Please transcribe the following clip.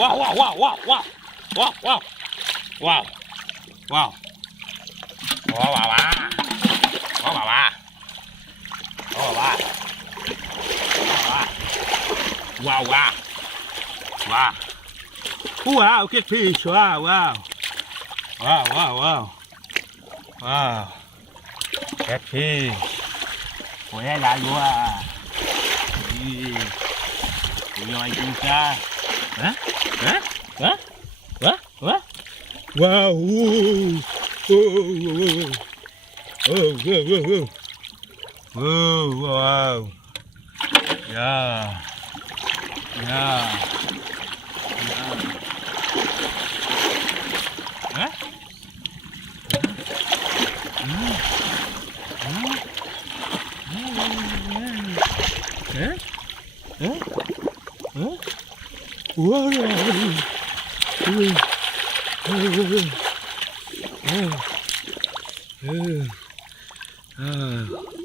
wow, wow, wow, wow, wow, wow, wow, wow, wow, wow, wow, wow, wow, wow, wow. Wow, que fish, wow, wow. Wow, wow, wow. Wow. That fish. Ủa là vô à. Ủa rồi chú cha. Hả? Hả? Hả? Hả? Hả? Wow. Oh, whoa, whoa, whoa. Whoa, wow. Yeah. Yeah. Hả? Hả? Hả? Hả? Hả? Wow. Oh.